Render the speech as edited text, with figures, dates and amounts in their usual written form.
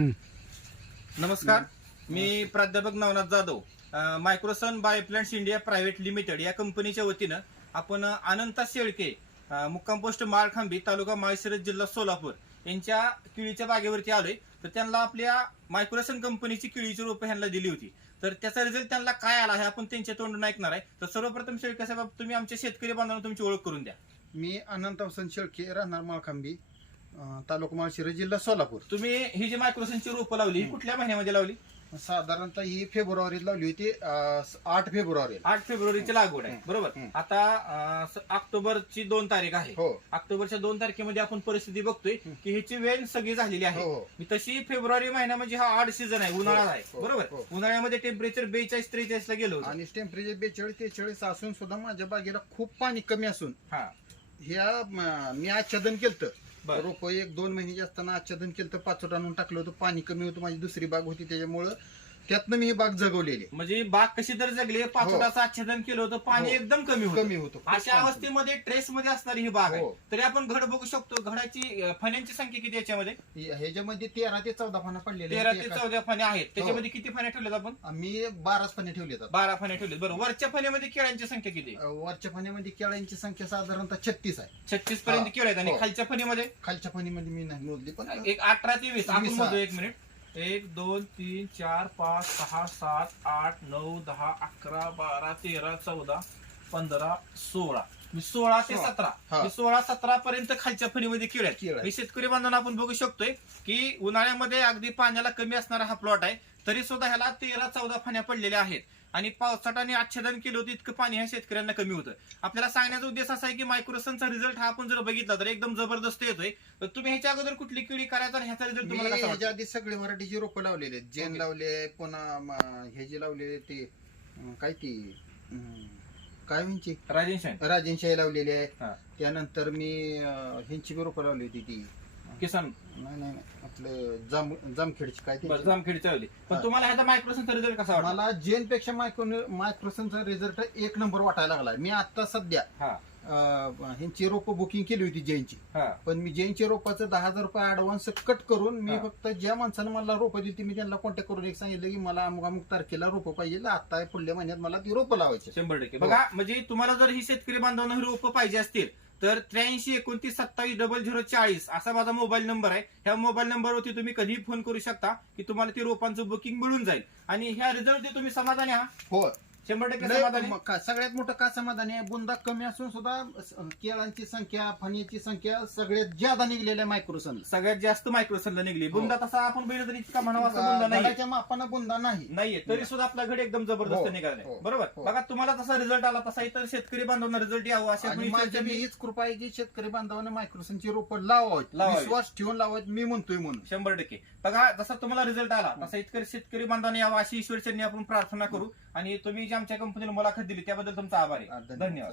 नमस्कार, मी प्राध्यापक Navnath Jadhav, Microsun bioplants India private limited या कंपनीच्या वतीनं आपण अनंता शेळके, मुक्काम पोस्ट माळखांबी, तालुका माळशिरस, जिल्हा सोलापूर यांच्या केळीच्या बागेवरती आलोय. तर त्यांना आपल्या मायक्रोसन कंपनीची केळीची रोपं ह्यांना दिली होती. तर त्याचा रिझल्ट त्यांना काय आला हे आपण त्यांच्या तोंडून ऐकणार आहे. तर सर्वप्रथम शेळके साहेब, तुम्ही आमच्या शेतकरी बांधवांना तुमची ओळख करून द्या. मी अनंत वसंत शेळके, राहणार माळखांबी, तालुका माळशिरस, जिल्हा सोलापूर. तुम्ही ही जी मायक्रोसनची रोपं लावली ही कुठल्या महिन्यामध्ये लावली? साधारणतः ही फेब्रुवारीत लावली होती, 8 फेब्रुवारी. 8 फेब्रुवारीची लागवड आहे, बरोबर. आता ऑक्टोबरची 2 तारीख आहे. हो. ऑक्टोबरच्या 2 तारखेमध्ये आपण परिस्थिती बघतोय की ह्याची वेळ सगळी झालेली आहे. हो. तशी फेब्रुवारी महिना म्हणजे हा आड सीझन आहे, उन्हाळा आहे, हो. बरोबर. हो. उन्हाळ्यामध्ये टेम्परेचर 42-43 ला गेलो आणि टेम्परेचर 42-43 असून सुद्धा माझ्या बागेला खूप पाणी कमी असून हा ह्या मी आच्छादन केलं. बरं. रोप 1-2 महिन्याचे असताना आच्छादन केलं, 5 आणून टाकलं होतं. पाणी कमी होतं, माझी दुसरी बाग होती, त्याच्यामुळं त्यातनं मी ही बाग जगवलेली. म्हणजे बाग कशी तर जगली, पाचोटाचं आच्छादन केलं होतं, पाणी हो. एकदम कमी कमी होतं. होतं. अशा अवस्थेमध्ये ट्रेस मध्ये असणारी ही बाग आहे. हो. तरी आपण घड बघू शकतो. घडाची फण्यांची संख्या किती याच्यामध्ये? ह्याच्यामध्ये 13 ते 14 पानं पडलेले 13 ते 14 फण्या आहेत. हो. त्याच्यामध्ये किती फण्या ठेवल्यात आपण? मी 12 फणे ठेवले. 12 फण्या ठेवल्यात, बरोबर. वरच्या फण्यामध्ये केळ्यांची संख्या किती? वरच्या फणीमध्ये केळ्यांची संख्या साधारणतः 36 आहे. 36 पर्यंत हा. केळ आहेत. आणि हो. खालच्या फणीमध्ये खालच्या फणीमध्ये मी नाही मोजली, पण एक 18 ते 20 आपण 20 मोजू. 1 मिनिट. 1 2 3 4 5 6 7 8 9 10 11 12 13 14 15 16 16 ते 17 हा. 16-17 पर्यंत खालच्या फणीमध्ये केळ आहेत. केळ आहे. हे शेतकरी बांधवांना आपण बघू शकतोय की उन्हाळ्यामध्ये अगदी पाण्याला कमी असणारा हा प्लॉट आहे. तरी सुद्धा ह्याला 13-14 फण्या पडलेल्या आहेत. आणि पावसाळ्याने आच्छादन केलं होतं, इतकं पाणी ह्या शेतकऱ्यांना कमी होतं. आपल्याला सांगण्याचा उद्देश असा आहे की मायक्रोसनचा रिझल्ट हा आपण जर बघितला तर एकदम जबरदस्त येतोय. तर तुम्ही ह्याच्या अगोदर कुठली केळी करायचा आणि ह्याचा रिझल्ट मी तुम्हाला कसा ह्याच्या वाटतो? आधी सगळे व्हरायटीची रोपं लावलेले आहेत. जेन ओके. लावले, पुन्हा हे जे लावलेले ते काय ती काय म्हणजे राजेशाही लावलेली आहे. हा. त्यानंतर मी ह्यांची बी रोपं लावली होती, ती किसान नाही आपलं जामखेडची काय ते. जामखेडी चालली. पण हा. तुम्हाला ह्याचा मायक्रोसनचा रिझल्ट कसा वाटला? मला जेन पेक्षा मायक्रोसनचा रिझल्ट 1 नंबर वाटायला लागला. मी आता सध्या हा ह्यांची रोपं बुकिंग केली होती जैनची. हा पण मी जैनची रोपाचं 10,000 रुपये ऍडव्हान्स कट करून मी हा. फक्त ज्या माणसानं मला रोपं दिली मी त्यांना कॉन्टॅक्ट करून एक सांगितलं की मला अमुक तारखेला रोपं पाहिजे, आता पुढल्या महिन्यात मला ती रोपं लावायची. 100%. हो. बघा, म्हणजे तुम्हाला जर ही शेतकरी बांधवांना ही रोपं पाहिजे असतील तर 83-29-27-0040 असा माझा मोबाईल नंबर आहे. ह्या मोबाईल नंबरवरती तुम्ही कधीही फोन करू शकता की तुम्हाला ती रोपांचं बुकिंग मिळून जाईल. आणि ह्या रिझल्ट तुम्ही समाधानी आहात? हो, 100% लय समाधानी. सगळ्यात मोठं का समाधानी आहे, बुंदा कमी असून सुद्धा केळांची संख्या, फणीची संख्या सगळ्यात ज्यादा निघलेल्या मायक्रोसन. सगळ्यात जास्त मायक्रोसनला निघली. हो. बुंदा तसा आपण बघितलं तरी इतका म्हणावा असा बुंदा नाही घडाच्या मापानं बुंदा नाही. नाहीये, तरी सुद्धा आपला घड एकदम जबरदस्त हो. निघाला, हो. बरोबर. हो. बघा, तुम्हाला तसा रिझल्ट आला, तसा इतर शेतकरी बांधवांना रिझल्ट यावं अशा आणि आपण माझी इच्छा बी केली. हीच कृपा आहे की शेतकरी बांधवांना मायक्रोसनची रोपं लावावीत, लावावीत. विश्वास ठेवून लावावीत, मी म्हणतोय म्हणून. 100%. बघा, जसा तुम्हाला रिझल्ट आला तसा इतकरी शेतकरी बांधवांनी यावा अशी ईश्वरचरणी आपण प्रार्थना करू. आणि तुम्ही जी आमच्या कंपनीला मुलाखत दिली त्याबद्दल तुमचा आभार आहे. धन्यवाद.